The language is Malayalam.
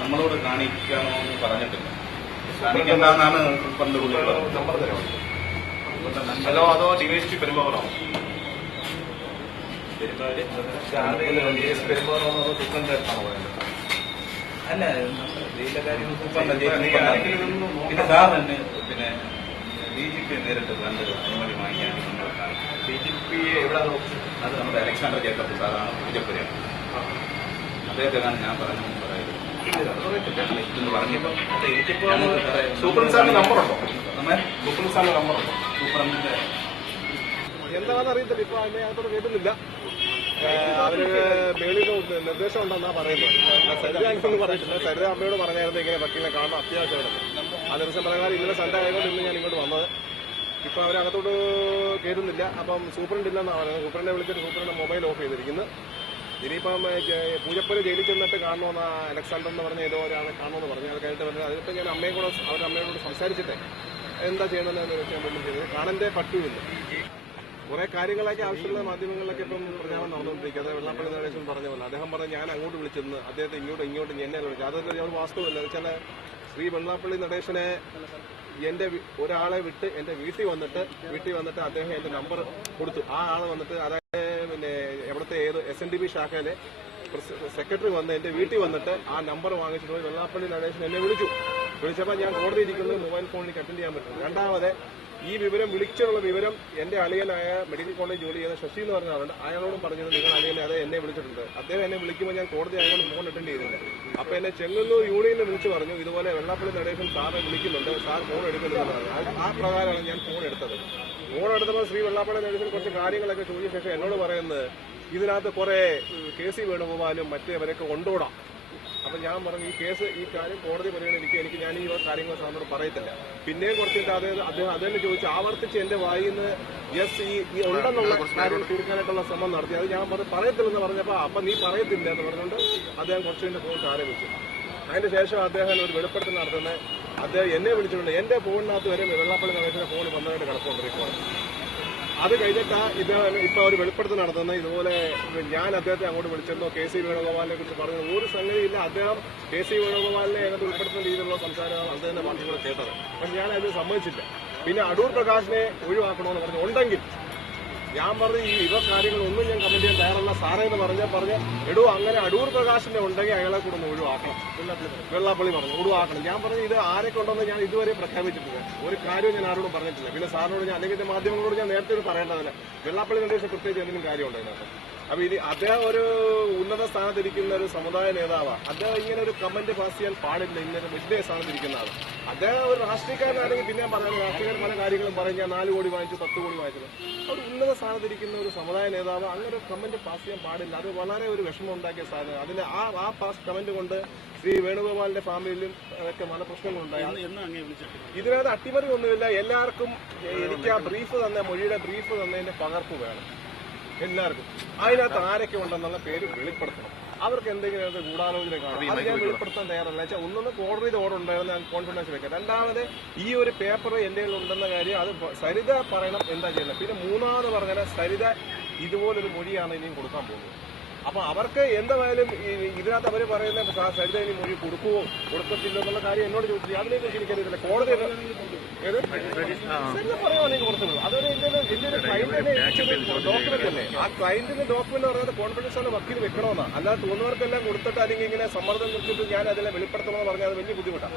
നമ്മളോട് കാണിക്കാമോ എന്ന് പറഞ്ഞിട്ടില്ല. കാണിക്കണ്ടെന്നാണ് പണ്ട് ഹലോ അതോ ഡി പെരുമാറോ അല്ല പിന്നെ സാർ തന്നെ പിന്നെ ഡി ജി പി നേരിട്ട് കണ്ട് അനുമതി വാങ്ങിക്കാൻ നമ്മൾ ഡി ജി പി എവിടെ അത് നമ്മുടെ അലക്സാണ്ടർ ജേക്കബ് സാറാണ് പൂജപ്പുരയാണ് അദ്ദേഹത്തെ ഞാൻ പറഞ്ഞു പറയുന്നത്. ഞങ്ങൾ ഇതെന്ന് പറഞ്ഞപ്പോൾ എനിക്കിപ്പോ സൂപ്രണ്ട് സാറിന്റെ നമ്പർ ഉണ്ടോ സൂപ്രണ്ട് സാറിന്റെ നമ്പർ ഉണ്ടോ സൂപ്രണ്ടിന്റെ എന്താണെന്ന് അറിയത്തില്ല ഇപ്പൊ അതിനെ അകത്തോട് കേട്ടുന്നില്ല അവർ മേളിൽ നിർദ്ദേശം ഉണ്ടെന്നാ പറയുന്നത്. സരിത എനിക്കൊന്നും പറഞ്ഞിട്ടില്ല സരിത അമ്മയോട് പറഞ്ഞായിരുന്നു ഇങ്ങനെ വക്കീലിനെ കാണണം അത്യാവശ്യമാണെന്ന് ആ ദിവസം പ്രകാരം ഇന്നലെ സൺഡേ ആയതുകൊണ്ട് ഇന്ന് ഞാൻ ഇങ്ങോട്ട് വന്നത്. ഇപ്പൊ അവരകത്തോട്ട് കയറുന്നില്ല അപ്പം സൂപ്രണ്ട് ഇല്ലെന്നാണ് പറയുന്നത്. സൂപ്രണ്ടിനെ വിളിച്ചിട്ട് സൂപ്രണ്ട് മൊബൈൽ ഓഫ് ചെയ്തിരിക്കുന്നു. ഇനിയിപ്പം പൂജപ്പുര ജയിലിൽ ചെന്നിട്ട് കാണണമെന്ന് അലക്സാണ്ടർ എന്ന് പറഞ്ഞ ഏതോ ഒരാളെ കാണണമെന്ന് പറഞ്ഞു അത് കഴിഞ്ഞിട്ട് പറഞ്ഞത് അതിനിപ്പോ ഞാൻ അമ്മയും കൂടെ അവരുടെ അമ്മയോട് സംസാരിച്ചിട്ടേ. എന്താ ചെയ്യണമെന്ന് വെച്ചാൽ മുമ്പ് ചെയ്തത് കാണന്റെ പറ്റുമില്ല കുറെ കാര്യങ്ങളൊക്കെ ആവശ്യമുള്ള മാധ്യമങ്ങളിലൊക്കെ ഇപ്പം പ്രചാരണം നടന്നുകൊണ്ടിരിക്കുന്നത് വെള്ളാപ്പള്ളി നടേശൻ പറഞ്ഞ പോലെ. അദ്ദേഹം പറഞ്ഞ ഞാൻ അങ്ങോട്ട് വിളിച്ചെന്ന് അദ്ദേഹത്തെ ഇങ്ങോട്ട് ഇങ്ങോട്ട് എന്നെ വിളിച്ചു. അതൊക്കെ ഞാൻ വാസ്തവമല്ല. വെച്ചാൽ ശ്രീ വെള്ളാപ്പള്ളി നടേശനെ എന്റെ ഒരാളെ വിട്ട് എന്റെ വീട്ടിൽ വന്നിട്ട് വീട്ടിൽ വന്നിട്ട് അദ്ദേഹം എന്റെ നമ്പർ കൊടുത്തു. ആ ആൾ വന്നിട്ട് അതായത് പിന്നെ എവിടുത്തെ ഏത് എസ് എൻ ഡി പി ശാഖയിലെ സെക്രട്ടറി വന്ന് എന്റെ വീട്ടിൽ വന്നിട്ട് ആ നമ്പർ വാങ്ങിച്ചിട്ട് പോയി വെള്ളാപ്പള്ളി നടേശൻ എന്നെ വിളിച്ചു. വിളിച്ചപ്പോൾ ഞാൻ കോടതി ഇരിക്കുന്നത് മൊബൈൽ ഫോണിലേക്ക് അറ്റൻഡ് ചെയ്യാൻ പറ്റും. രണ്ടാമത് ഈ വിവരം വിളിച്ചുള്ള വിവരം എന്റെ അളിയനായ മെഡിക്കൽ കോളേജ് ജോലി ചെയ്യുന്ന ശശി എന്ന് പറഞ്ഞ ആളുണ്ട്. അയാളോടും പറഞ്ഞത് നിങ്ങൾ അളിയനെ അതെ എന്നെ വിളിച്ചിട്ടുണ്ട്. അദ്ദേഹം എന്നെ വിളിക്കുമ്പോൾ ഞാൻ കോടതി അയാളോട് ഫോൺ അറ്റൻഡ് ചെയ്തില്ല. അപ്പൊ എന്നെ ചെങ്ങന്നൂർ യൂണിയനിൽ വിളിച്ചു പറഞ്ഞു ഇതുപോലെ വെള്ളാപ്പള്ളി നടേശൻ സാറെ വിളിക്കുന്നുണ്ട്. സാർ ഫോൺ എടുക്കുന്നുണ്ട് ആ പ്രകാരമാണ് ഞാൻ ഫോൺ എടുത്തത്. ഫോൺ എടുത്തപ്പോൾ ശ്രീ വെള്ളാപ്പള്ളി നടേശൻ കുറച്ച് കാര്യങ്ങളൊക്കെ ചോദിച്ച ശേഷം എന്നോട് പറയുന്നത് ഇതിനകത്ത് കുറെ കെ സി വേണുഗോപാലും മറ്റേവരൊക്കെ കൊണ്ടുകൂടാം അപ്പൊ ഞാൻ പറഞ്ഞു ഈ കേസ് ഈ കാര്യം കോടതി പരിഗണിക്കുക എനിക്ക് ഞാൻ ഈ കാര്യങ്ങൾ സാറിനോട് പറയത്തില്ല. പിന്നെയും കുറച്ചിട്ട് അദ്ദേഹം അദ്ദേഹം അദ്ദേഹം ചോദിച്ചു ആവർത്തിച്ച് എന്റെ വായിൽ നിന്ന് യെസ് ഈ ഈ ഉണ്ടെന്നുള്ള കാര്യം തീർക്കാനായിട്ടുള്ള ശ്രമം നടത്തി. അത് ഞാൻ പറഞ്ഞു പറയത്തില്ലെന്ന് പറഞ്ഞപ്പോ അപ്പൊ നീ പറയത്തില്ല എന്ന് പറഞ്ഞുകൊണ്ട് അദ്ദേഹം കുറച്ചിന്റെ ഫോൺ ആരംഭിച്ചു വെച്ചു. അതിന്റെ ശേഷം അദ്ദേഹം ഒരു വെളിപ്പെടുത്തൽ നടത്തുന്നത് അദ്ദേഹം എന്നെ വിളിച്ചിട്ടുണ്ട്. എന്റെ ഫോണിനകത്ത് വരെ വെള്ളാപ്പള്ളി നടക്കുന്ന ഫോൺ വന്നതായിട്ട് കിടപ്പുകൊണ്ടിരിക്കുകയാണ് അത് കഴിഞ്ഞിട്ട് ഇത് ഇപ്പൊ ഒരു വെളിപ്പെടുത്തൽ നടത്തുന്നത് ഇതുപോലെ ഞാൻ അദ്ദേഹത്തെ അങ്ങോട്ട് വിളിച്ചെന്നോ കെ സി വേണുഗോപാലിനെ കുറിച്ച് പറഞ്ഞത് ഒരു സംഗതിയില്ല. അദ്ദേഹം കെ സി വേണുഗോപാലിനെ അതിനകത്ത് ഉൾപ്പെടുത്തുന്ന രീതിയിലുള്ള സംസാരമാണ് അദ്ദേഹത്തിന്റെ പാർട്ടികൾ കേട്ടത്. പക്ഷെ ഞാൻ അത് സമ്മതിച്ചില്ല. പിന്നെ അടൂർ പ്രകാശിനെ ഒഴിവാക്കണമെന്ന് പറഞ്ഞു ഉണ്ടെങ്കിൽ ഞാൻ പറഞ്ഞു ഈ ഇവ കാര്യങ്ങളൊന്നും ഞാൻ കമന്റ് ചെയ്യാൻ തയ്യാറല്ല. സാറേ എന്ന് പറഞ്ഞാൽ പറഞ്ഞ് എടോ അങ്ങനെ അടൂർ പ്രകാശിന്റെ ഉണ്ടെങ്കിൽ അയാളെ കൂടെ ഒന്ന് ഒഴിവാക്കണം. വെള്ളാപ്പള്ളി പറഞ്ഞു ഒഴിവാക്കണം. ഞാൻ പറഞ്ഞു ഇത് ആരൊക്കെ ഉണ്ടെന്ന് ഞാൻ ഇതുവരെ പ്രഖ്യാപിച്ചിട്ടില്ല. ഒരു കാര്യവും ഞാൻ ആരോടും പറഞ്ഞിട്ടില്ല. പിന്നെ സാറിനോട് ഞാൻ അല്ലെങ്കിൽ മാധ്യമങ്ങളോട് ഞാൻ നേരത്തെ പറയേണ്ടതല്ല. വെള്ളാപ്പള്ളി നടേശൻ പ്രത്യേകിച്ച് എന്തെങ്കിലും കാര്യമുണ്ടോ ഇതിനകത്ത്? അപ്പൊ ഇനി അദ്ദേഹം ഒരു ഉന്നത സ്ഥാനത്തിരിക്കുന്ന ഒരു സമുദായ നേതാവാണ് അദ്ദേഹം ഇങ്ങനെ ഒരു കമന്റ് പാസ് ചെയ്യാൻ പാടില്ല ഇങ്ങനെ വലിയ സ്ഥാനത്തിരിക്കുന്ന ആൾ. അദ്ദേഹം ഒരു രാഷ്ട്രീയക്കാരനാണെങ്കിൽ പിന്നെ പറയാം രാഷ്ട്രീയക്കാർ പല കാര്യങ്ങളും പറയും ഞാൻ നാല് കോടി വാങ്ങിച്ചു പത്ത് കോടി വാങ്ങിച്ചത് ഒരു ഉന്നത സ്ഥാനത്തിരിക്കുന്ന ഒരു സമുദായ നേതാവ് അങ്ങനെ ഒരു കമന്റ് പാസ് ചെയ്യാൻ പാടില്ല. അത് വളരെ ഒരു വിഷമം ഉണ്ടാക്കിയ സാധനം അതിന് ആ ആ പാസ് കമന്റ് കൊണ്ട് ശ്രീ വേണുഗോപാലിന്റെ ഫാമിലിയിലും ഒക്കെ പല പ്രശ്നങ്ങളുണ്ടായി ഇതിനകത്ത് അട്ടിമറി ഒന്നുമില്ല. എല്ലാവർക്കും എനിക്ക് ആ ബ്രീഫ് തന്ന മൊഴിയുടെ ബ്രീഫ് തന്നതിന്റെ പകർപ്പ് വേണം. എല്ലാവർക്കും. അതിനകത്ത് ആരൊക്കെ ഉണ്ടെന്നുള്ള പേര് വെളിപ്പെടുത്തണം. അവർക്ക് എന്തെങ്കിലും അത് ഗൂഢാലോചന കാണും അത് ഞാൻ വെളിപ്പെടുത്താൻ തയ്യാറല്ല. വെച്ചാൽ ഒന്നൊന്ന് കോടതിയുടെ ഓർഡർ ഉണ്ടായിരുന്നു. ഞാൻ കോൺഫിഡൻസ് വെക്കാം രണ്ടാമത് ഈ ഒരു പേപ്പർ കയ്യിൽ ഉണ്ടെന്ന കാര്യം അത് സരിത പറയണം എന്താ ചെയ്യുന്നത്. പിന്നെ മൂന്നാമത് പറഞ്ഞാൽ സരിത ഇതുപോലൊരു മൊഴിയാണ് ഇനിയും കൊടുക്കാൻ പോകുന്നത്. അപ്പൊ അവർക്ക് എന്തായാലും ഇതിനകത്ത് അവർ പറയുന്ന സരിത ഇനി മൊഴി കൊടുക്കുവോ? കൊടുക്കത്തില്ല എന്നുള്ള കാര്യം എന്നോട് ചോദിച്ചു. അതിനെ കുറിച്ച് എനിക്കറിയത്തില്ല കോടതി ക്ലൈന്റിനെ ഡോക്യുമെന്റ് ആ ക്ലൈന്റിന്റെ ഡോക്യുമെന്റ് പറയുന്നത് കോൺഫിഡൻസ് ആണ് വക്കീൽ വെക്കണമെന്നാണ് അല്ലാതെ തോന്നുന്നവർക്കെല്ലാം കൊടുത്തിട്ട് അല്ലെങ്കിൽ ഇങ്ങനെ സമ്മർദ്ദം നിർത്തിയിട്ട് ഞാൻ അതിനെ വെളിപ്പെടുത്തണമെന്ന് പറഞ്ഞാൽ അത് വലിയ ബുദ്ധിമുട്ടാണ്